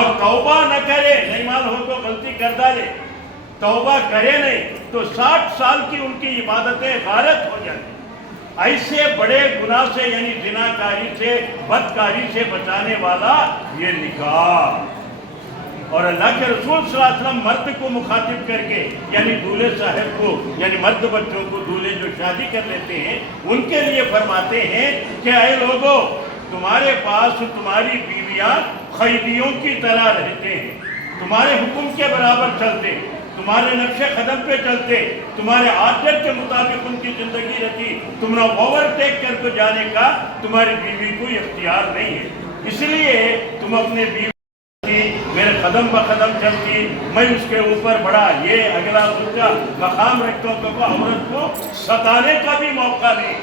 اور توبہ نہ کرے، نہیں معلوم ہو تو غلطی کر ڈالے، توبہ کرے نہیں تو 60 سال کی ان کی عبادتیں غارت ہو جاتی۔ ایسے بڑے گناہ سے یعنی زناکاری سے، بدکاری سے بچانے والا یہ نکاح۔ اور اللہ کے رسول صلی اللہ علیہ وسلم مرد کو مخاطب کر کے یعنی دولہے صاحب کو یعنی مرد بچوں کو، دولہے جو شادی کر لیتے ہیں ان کے لیے فرماتے ہیں کہ اے لوگو، تمہارے پاس تمہاری بیویاں قیدیوں کی طرح رہتے ہیں، تمہارے حکم کے برابر چلتے، تمہارے نقش قدم پہ چلتے، تمہارے عادت کے مطابق ان کی زندگی رہتی، تمہیں اوور ٹیک کر کے جانے کا تمہاری بیوی کو اختیار نہیں ہے۔ اس لیے تم اپنے بیوی میرے قدم بقدم چلتی، میں اس کے اوپر بڑا یہ اگلا دوسرا مقام رکھتا ہوں کہ عورت کو ستانے کا بھی موقع نہیں۔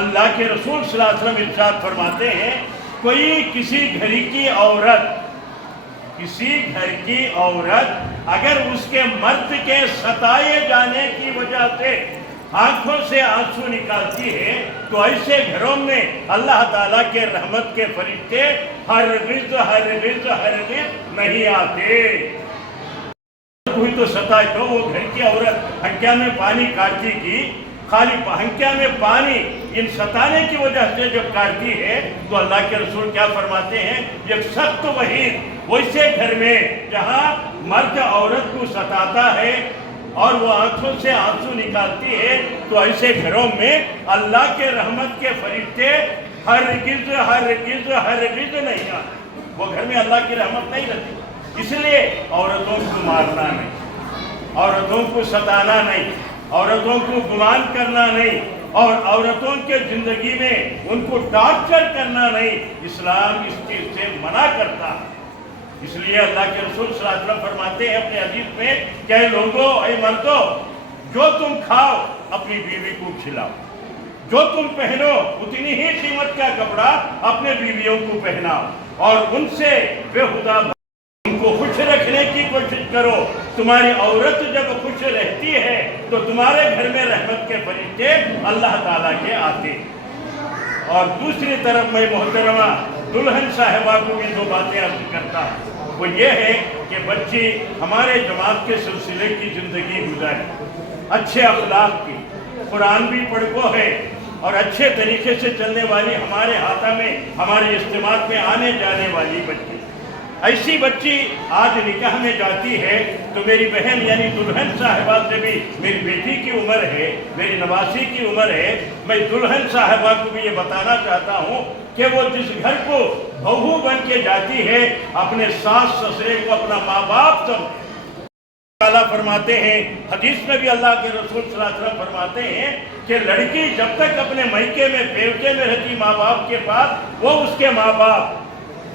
اللہ کے رسول صلی اللہ علیہ وسلم ارشاد فرماتے ہیں، کوئی کسی گھر کی عورت اگر اس کے مرد کے ستائے جانے کی وجہ سے آنکھوں سے آنسو نکالتی ہے تو ایسے گھروں میں اللہ تعالیٰ کے رحمت کے فرشتے ہرگز نہیں آتے۔ کوئی تو ستائے تو وہ گھر کی عورت ہنکیا میں پانی کاٹتی کی، خالی ہنکیا میں پانی ان ستانے کی وجہ سے جب کاٹتی ہے تو اللہ کے رسول کیا فرماتے ہیں، ایک سخت وعید ویسے گھر میں جہاں مرد عورت کو ستاتا ہے اور وہ آنکھوں سے آنسو نکالتی ہے تو ایسے گھروں میں اللہ کے رحمت کے فرشتے ہرگز نہیں آتے۔ وہ گھر میں اللہ کی رحمت نہیں رہتی۔ اس لیے عورتوں کو مارنا نہیں، عورتوں کو ستانا نہیں، عورتوں کو گمان کرنا نہیں، اور عورتوں کے زندگی میں ان کو ٹارچر کرنا نہیں، اسلام اس چیز سے منع کرتا ہے۔ اس لیے اللہ کے رسول صلی اللہ علیہ وسلم فرماتے ہیں اپنے حدیث میں کہ اے لوگو، اے مردو، جو تم کھاؤ اپنی بیوی کو کھلاؤ، جو تم پہنو اتنی ہی قیمت کا کپڑا اپنے بیویوں کو پہناؤ، اور ان سے بےہودہ ان کو خوش رکھنے کی کوشش کرو۔ تمہاری عورت جب خوش رہتی ہے تو تمہارے گھر میں رحمت کے فرشتے اللہ تعالیٰ کے آتے۔ اور دوسری طرف میں محترمہ دلہن صاحبہ کو بھی دو باتیں عرض کرتا ہوں، وہ یہ ہے کہ بچی ہمارے جماعت کے سلسلے کی زندگی گزارے، اچھے اخلاق کی، قرآن بھی پڑھو ہے اور اچھے طریقے سے چلنے والی، ہمارے ہاتھوں میں ہمارے اجتماعات میں آنے جانے والی بچی۔ ایسی بچی آج نکاح میں جاتی ہے تو میری بہن یعنی دلہن صاحبہ سے بھی، میری بیٹی کی عمر ہے، میری نواسی کی عمر ہے، میں دلہن صاحبہ کو بھی یہ بتانا چاہتا ہوں کہ وہ جس گھر کو بہو بن کے جاتی ہے اپنے ساس سسرے کو اپنا ماں باپ سمجھے۔ اللہ فرماتے ہیں، حدیث میں بھی اللہ کے رسول صلی اللہ علیہ وسلم فرماتے ہیں کہ لڑکی جب تک اپنے میکے میں پیوتے میں رہتی ماں باپ کے پاس، وہ اس کے ماں باپ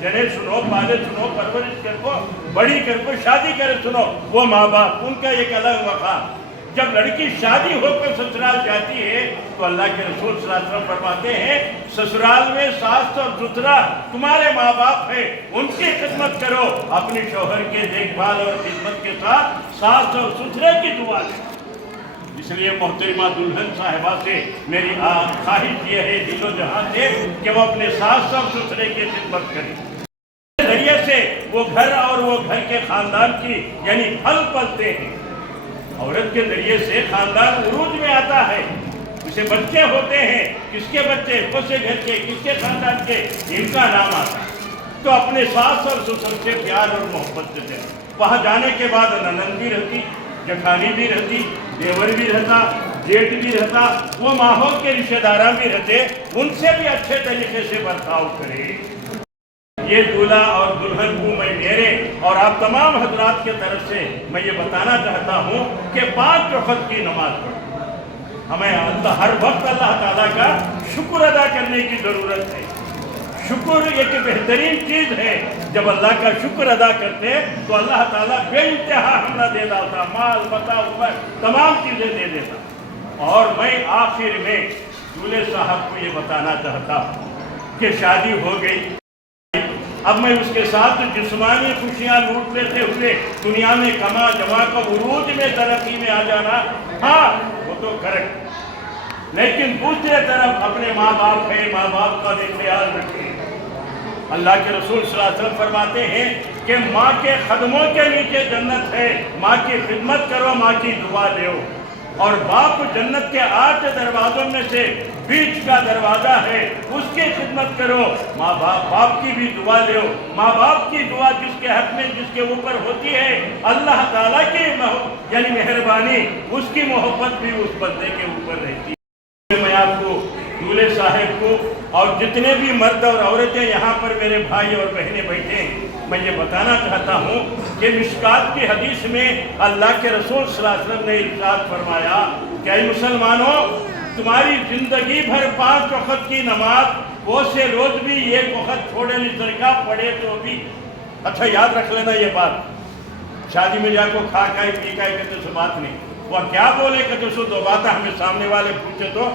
جنہیں سنو، پالے سنو، پرورش کر کو، بڑی کر کو، شادی کرے سنو، وہ ماں باپ ان کا ایک الگ مقام۔ جب لڑکی شادی ہو کر سسرال جاتی ہے تو اللہ کے رسول صلی اللہ علیہ وسلم فرماتے ہیں سسرال میں ساس اور سسرا تمہارے ماں باپ ہیں، ان کی خدمت کرو، اپنی شوہر کے دیکھ بھال اور خدمت کے ساتھ ساس اور سسرے کی دعا لے۔ اس لیے محترمہ دلہن صاحبہ سے میری خواہش یہ ہے دل و جہاں سے کہ وہ اپنے ساس اور سسرے کی خدمت کریں، ذریعے سے وہ گھر اور وہ گھر کے خاندان کی یعنی پھل پلتے ہیں۔ عورت کے ذریعے سے خاندان عروج میں آتا ہے، اسے بچے ہوتے ہیں، کس کے بچے، کس کے گھر کے، کس کے خاندان کے، ان کا نام آتا ہے۔ تو اپنے ساس اور سسر سے پیار اور محبت سے دیں۔ وہاں جانے کے بعد ننند بھی رہتی، جٹھانی بھی رہتی، دیور بھی رہتا، جیٹ بھی رہتا، وہ ماحول کے رشتہ داران بھی رہتے، ان سے بھی اچھے طریقے سے برتاؤ کرے۔ یہ دولہا اور دلہن کو میں میرے اور آپ تمام حضرات کے طرف سے میں یہ بتانا چاہتا ہوں کہ 5 وقت کی نماز پڑھیں۔ ہمیں ہر وقت اللہ تعالیٰ کا شکر ادا کرنے کی ضرورت ہے۔ شکر ایک بہترین چیز ہے، جب اللہ کا شکر ادا کرتے تو اللہ تعالیٰ بے انتہا حملہ دے دیتا، مال متاع عمر تمام چیزیں دے دیتا۔ اور میں آخر میں دولہے صاحب کو یہ بتانا چاہتا ہوں کہ شادی ہو گئی، اب میں اس کے ساتھ جسمانی خوشیاں لوٹ لیتے ہوئے دنیا میں کما جما کر عروج میں ترقی میں آ جانا، ہاں وہ تو کریکٹ، لیکن دوسرے طرف اپنے ماں باپ ہے، ماں باپ کا بھی خیال رکھیں۔ اللہ کے رسول صلی اللہ علیہ وسلم فرماتے ہیں کہ ماں کے قدموں کے نیچے جنت ہے، ماں کی خدمت کرو، ماں کی دعا لو۔ اور باپ جنت کے 8 دروازوں میں سے بیچ کا دروازہ ہے، اس کی خدمت کرو، ماں باپ کی بھی دعا لو۔ ماں باپ کی دعا جس کے حق میں جس کے اوپر ہوتی ہے، اللہ تعالیٰ کی یعنی مہربانی، اس کی محبت بھی اس بندے کے اوپر رہتی ہے۔ میں آپ کو دولہے صاحب کو اور جتنے بھی مرد اور عورتیں یہاں پر میرے بھائی اور بہنیں بیٹھے ہیں، میں یہ بتانا چاہتا ہوں کہ مشکات کی حدیث میں اللہ کے رسول صلی اللہ علیہ وسلم نے ارشاد فرمایا کہ اے مسلمانوں، تمہاری زندگی بھر 5 وقت کی نماز وہ سے روز بھی 1 وقت چھوڑے نہیں سرکا پڑھے تو بھی۔ اچھا یاد رکھ لینا یہ بات، شادی میں جا کو کھائے کہتے سے بات نہیں، وہ کیا بولے کہ تو سو دو بات ہمیں سامنے والے پوچھے تو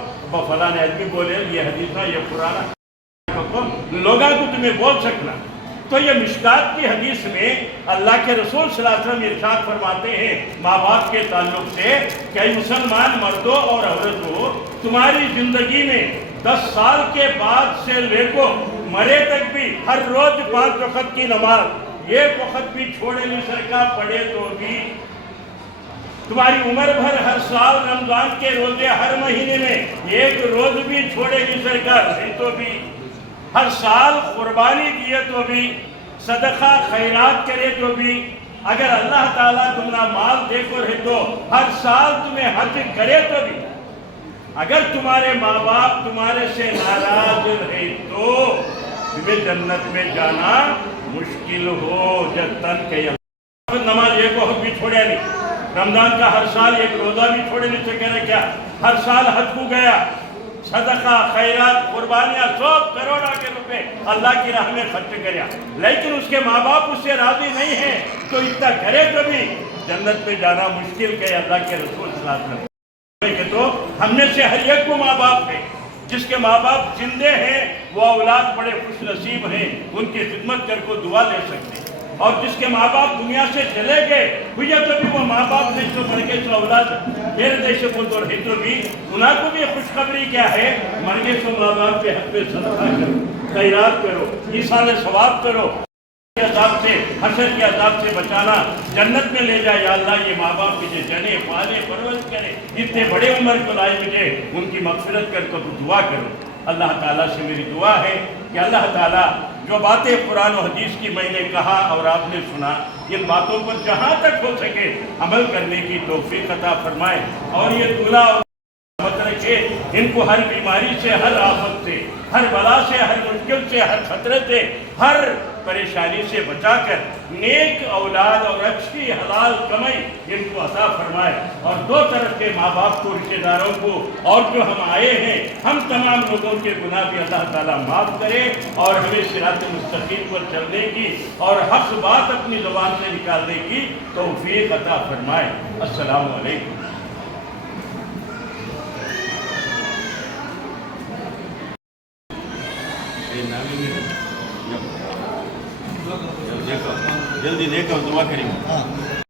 فلاں آدمی بولے یہ حدیث نہ یہ قرآن لوگاں کو تمہیں بول سکنا۔ تو یہ مشکات کی حدیث میں اللہ کے رسول صلی اللہ علیہ وسلم ارشاد فرماتے ہیں ماں باپ کے تعلق سے کہ اے مسلمان مردوں اور عورتوں، تمہاری زندگی میں 10 سال کے بعد سے لے کو مرے تک بھی ہر روز 5 وقت کی نماز 1 وقت بھی چھوڑے نہیں سرکا پڑھے تو بھی، تمہاری عمر بھر ہر سال رمضان کے روزے ہر مہینے میں 1 روز بھی چھوڑے نہیں سرکا رہے تو بھی، ہر سال قربانی دیے تو بھی، صدقہ خیرات کرے تو بھی، اگر اللہ تعالیٰ تمہارا مال دے کو رہے تو ہر سال تمہیں حج کرے تو بھی، اگر تمہارے ماں باپ تمہارے سے ناراض رہے تو تمہیں جنت میں جانا مشکل ہو۔ جب تن کہ نماز 1 وقت بھی چھوڑے نہیں، رمضان کا ہر سال 1 روزہ بھی چھوڑے نہیں سے کہہ رہے کیا، ہر سال حج کو گیا، صدقہ خیرات قربانیاں 100 کروڑ کے روپے اللہ کی راہ میں خرچ کریا، لیکن اس کے ماں باپ اس سے راضی نہیں ہیں تو اتنا کرے تو بھی جنت میں جانا مشکل کہ اللہ کے رسول صلی اللہ علیہ وسلم کہ تو ہم میں سے ہر ایک کو ماں باپ ہے، جس کے ماں باپ زندے ہیں وہ اولاد بڑے خوش نصیب ہیں، ان کی خدمت کر کو دعا لے سکتے ہیں، اور جس کے ماں باپ دنیا سے چلے گئے ہوئے تو بھی وہ ماں باپ نے جو مر گئے تو اولاد میرے دیش کو تو رہی تو بھی انہاں کو بھی خوشخبری کیا ہے، مر گئے تو ماں باپ کے حق میں صدقہ کرو، خیرات کرو، ایصال ثواب کرو، کے عذاب سے حشر کے عذاب سے بچانا، جنت میں لے جائے۔ یا اللہ یہ ماں باپ مجھے جنے پالے پرورش کرے، اتنے بڑے عمر کو لائے مجھے ان کی مغفرت کر کو دعا کرو۔ اللہ تعالیٰ سے میری دعا ہے کہ اللہ تعالیٰ جو باتیں قرآن و حدیث کی میں نے کہا اور آپ نے سنا، ان باتوں پر جہاں تک ہو سکے عمل کرنے کی توفیق عطا فرمائے، اور یہ دولہا اور مت رکھے ان کو ہر بیماری سے، ہر آفت سے، ہر بلا سے، ہر مشکل سے، ہر خطرے سے، ہر پریشانی سے بچا کر نیک اولاد اور اچھی حلال کمائی ان کو عطا فرمائے، اور 2 طرف کے ماں باپ کو، رشتہ داروں کو، اور جو ہم آئے ہیں ہم تمام لوگوں کے گناہ بھی اللہ تعالیٰ معاف کرے، اور ہمیں صراط مستقیم پر چلنے کی اور حق بات اپنی زبان سے نکالنے کی توفیق عطا فرمائے۔ السلام علیکم۔ جلدی دیکھو دعا کریں گے۔